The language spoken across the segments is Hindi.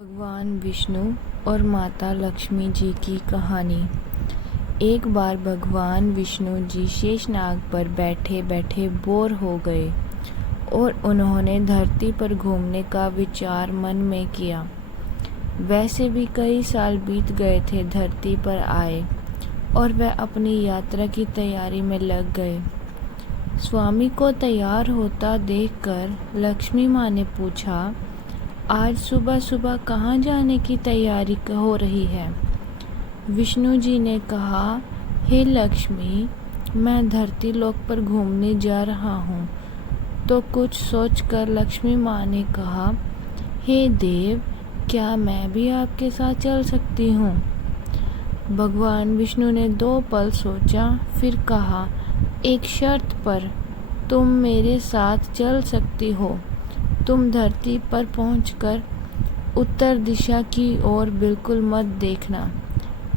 भगवान विष्णु और माता लक्ष्मी जी की कहानी। एक बार भगवान विष्णु जी शेषनाग पर बैठे बैठे बोर हो गए और उन्होंने धरती पर घूमने का विचार मन में किया। वैसे भी कई साल बीत गए थे धरती पर आए और वह अपनी यात्रा की तैयारी में लग गए। स्वामी को तैयार होता देखकर लक्ष्मी माँ ने पूछा, आज सुबह सुबह कहाँ जाने की तैयारी हो रही है? विष्णु जी ने कहा, हे लक्ष्मी, मैं धरती लोक पर घूमने जा रहा हूँ। तो कुछ सोचकर लक्ष्मी माँ ने कहा, हे देव, क्या मैं भी आपके साथ चल सकती हूँ? भगवान विष्णु ने 2 पल सोचा, फिर कहा, एक शर्त पर तुम मेरे साथ चल सकती हो। तुम धरती पर पहुंचकर उत्तर दिशा की ओर बिल्कुल मत देखना।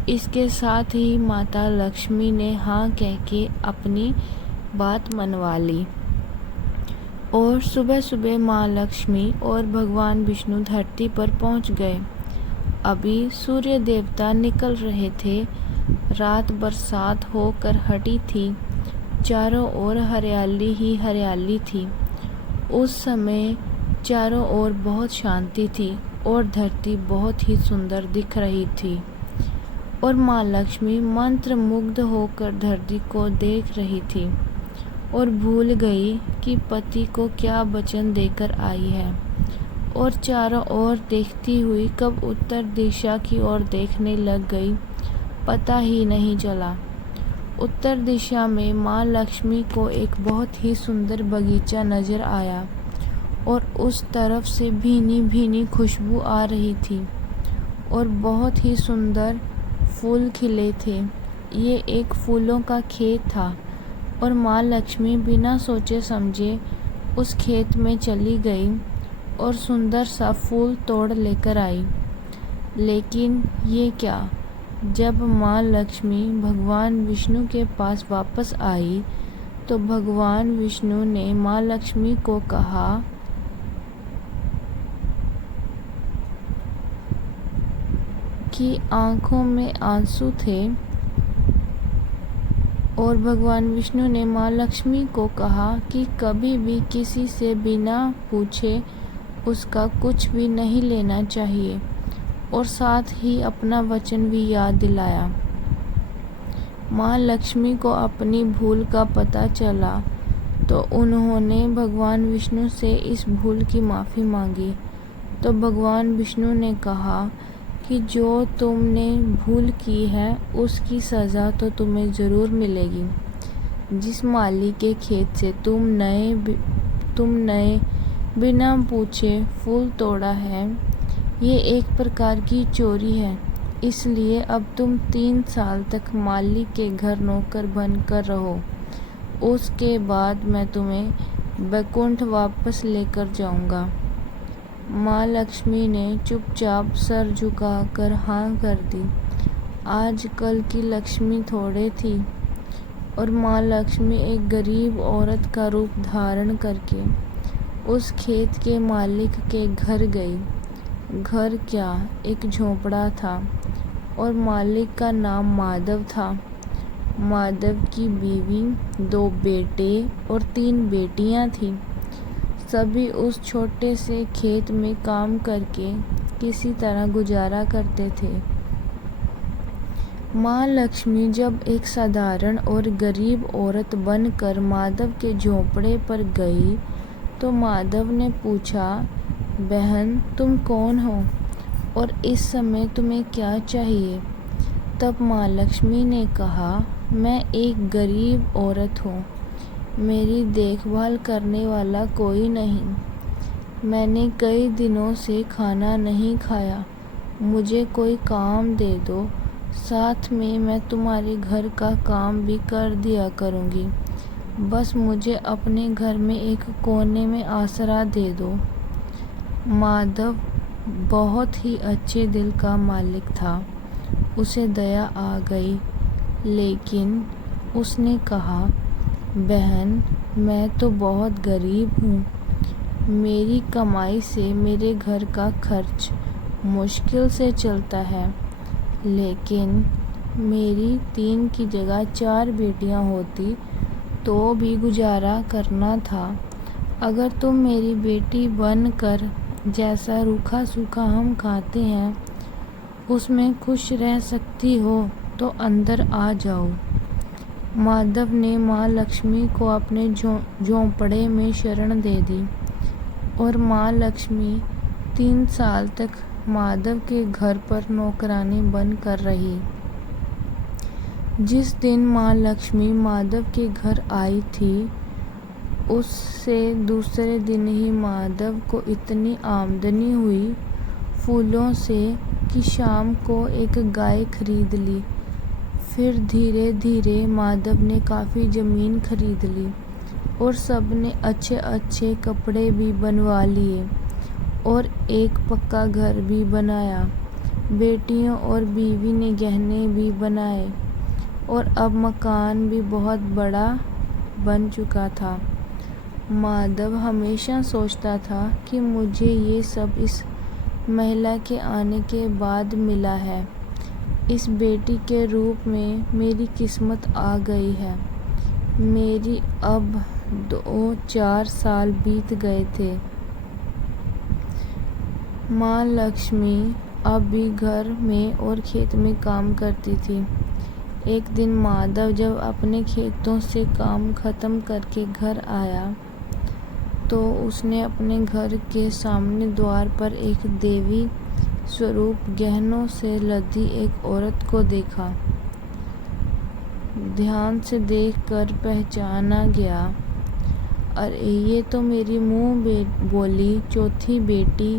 इसके साथ ही माता लक्ष्मी ने हाँ कह के अपनी बात मनवा ली और सुबह सुबह माँ लक्ष्मी और भगवान विष्णु धरती पर पहुंच गए। अभी सूर्य देवता निकल रहे थे। रात बरसात होकर हटी थी। चारों ओर हरियाली ही हरियाली थी। उस समय चारों ओर बहुत शांति थी और धरती बहुत ही सुंदर दिख रही थी और माँ लक्ष्मी मंत्र मुग्ध होकर धरती को देख रही थी और भूल गई कि पति को क्या वचन देकर आई है और चारों ओर देखती हुई कब उत्तर दिशा की ओर देखने लग गई, पता ही नहीं चला। उत्तर दिशा में माँ लक्ष्मी को एक बहुत ही सुंदर बगीचा नजर आया और उस तरफ से भीनी भीनी खुशबू आ रही थी और बहुत ही सुंदर फूल खिले थे। ये एक फूलों का खेत था और माँ लक्ष्मी बिना सोचे समझे उस खेत में चली गई और सुंदर सा फूल तोड़ लेकर आई। लेकिन ये क्या, जब माँ लक्ष्मी भगवान विष्णु के पास वापस आई तो भगवान विष्णु ने माँ लक्ष्मी को कहा, की आंखों में आंसू थे और भगवान विष्णु ने माँ लक्ष्मी को कहा कि कभी भी किसी से बिना पूछे उसका कुछ भी नहीं लेना चाहिए और साथ ही अपना वचन भी याद दिलाया। माँ लक्ष्मी को अपनी भूल का पता चला तो उन्होंने भगवान विष्णु से इस भूल की माफ़ी मांगी। तो भगवान विष्णु ने कहा कि जो तुमने भूल की है उसकी सज़ा तो तुम्हें ज़रूर मिलेगी। जिस माली के खेत से तुम नए बिना पूछे फूल तोड़ा है, ये एक प्रकार की चोरी है। इसलिए अब तुम 3 साल तक माली के घर नौकर बनकर रहो। उसके बाद मैं तुम्हें बैकुंठ वापस लेकर जाऊंगा। माँ लक्ष्मी ने चुपचाप सर झुकाकर हाँ कर दी। आजकल की लक्ष्मी थोड़े थी और माँ लक्ष्मी एक गरीब औरत का रूप धारण करके उस खेत के मालिक के घर गई। घर क्या, एक झोंपड़ा था और मालिक का नाम माधव था। माधव की बीवी, 2 बेटे और 3 बेटियां थीं। सभी उस छोटे से खेत में काम करके किसी तरह गुजारा करते थे। माँ लक्ष्मी जब एक साधारण और गरीब औरत बनकर माधव के झोंपड़े पर गई तो माधव ने पूछा, बहन, तुम कौन हो और इस समय तुम्हें क्या चाहिए? तब माँ लक्ष्मी ने कहा, मैं एक गरीब औरत हूँ। मेरी देखभाल करने वाला कोई नहीं। मैंने कई दिनों से खाना नहीं खाया। मुझे कोई काम दे दो, साथ में मैं तुम्हारे घर का काम भी कर दिया करूँगी। बस मुझे अपने घर में एक कोने में आसरा दे दो। माधव बहुत ही अच्छे दिल का मालिक था। उसे दया आ गई, लेकिन उसने कहा, बहन, मैं तो बहुत गरीब हूँ। मेरी कमाई से मेरे घर का खर्च मुश्किल से चलता है, लेकिन मेरी 3 की जगह 4 बेटियां होती तो भी गुजारा करना था। अगर तुम मेरी बेटी बनकर जैसा रूखा सूखा हम खाते हैं उसमें खुश रह सकती हो तो अंदर आ जाओ। माधव ने माँ लक्ष्मी को अपने झोंपड़े में शरण दे दी और माँ लक्ष्मी 3 साल तक माधव के घर पर नौकरानी बनकर रही। जिस दिन माँ लक्ष्मी माधव के घर आई थी, उससे दूसरे दिन ही माधव को इतनी आमदनी हुई फूलों से कि शाम को एक गाय खरीद ली। फिर धीरे धीरे माधव ने काफ़ी ज़मीन खरीद ली और सबने अच्छे अच्छे कपड़े भी बनवा लिए और एक पक्का घर भी बनाया। बेटियों और बीवी ने गहने भी बनाए और अब मकान भी बहुत बड़ा बन चुका था। माधव हमेशा सोचता था कि मुझे ये सब इस महिला के आने के बाद मिला है। इस बेटी के रूप में मेरी किस्मत आ गई है। मेरी अब 2-4 साल बीत गए थे। माँ लक्ष्मी अब भी घर में और खेत में काम करती थी। एक दिन माधव जब अपने खेतों से काम खत्म करके घर आया तो उसने अपने घर के सामने द्वार पर एक देवी स्वरूप गहनों से लदी एक औरत को देखा। ध्यान से देखकर पहचाना गया, अरे ये तो मेरी मुँह बोली चौथी बेटी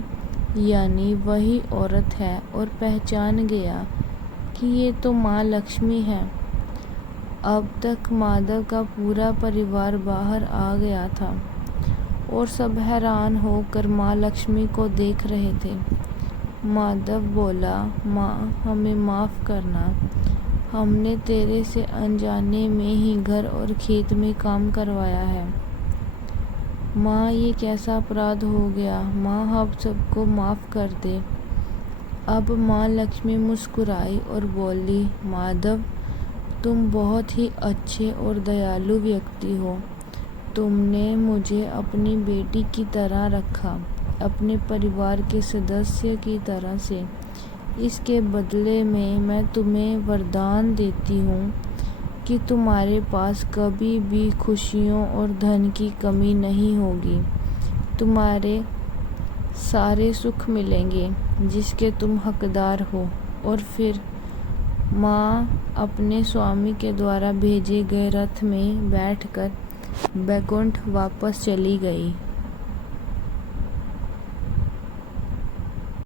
यानी वही औरत है। और पहचान गया कि ये तो माँ लक्ष्मी है। अब तक माधव का पूरा परिवार बाहर आ गया था और सब हैरान होकर माँ लक्ष्मी को देख रहे थे। माधव बोला, माँ हमें माफ़ करना, हमने तेरे से अनजाने में ही घर और खेत में काम करवाया है। माँ ये कैसा अपराध हो गया, माँ हम सबको माफ़ कर दे। अब माँ लक्ष्मी मुस्कुराई और बोली, माधव तुम बहुत ही अच्छे और दयालु व्यक्ति हो। तुमने मुझे अपनी बेटी की तरह रखा, अपने परिवार के सदस्य की तरह से। इसके बदले में मैं तुम्हें वरदान देती हूँ कि तुम्हारे पास कभी भी खुशियों और धन की कमी नहीं होगी। तुम्हारे सारे सुख मिलेंगे जिसके तुम हकदार हो। और फिर माँ अपने स्वामी के द्वारा भेजे गए रथ में बैठकर बैकुंठ वापस चली गई।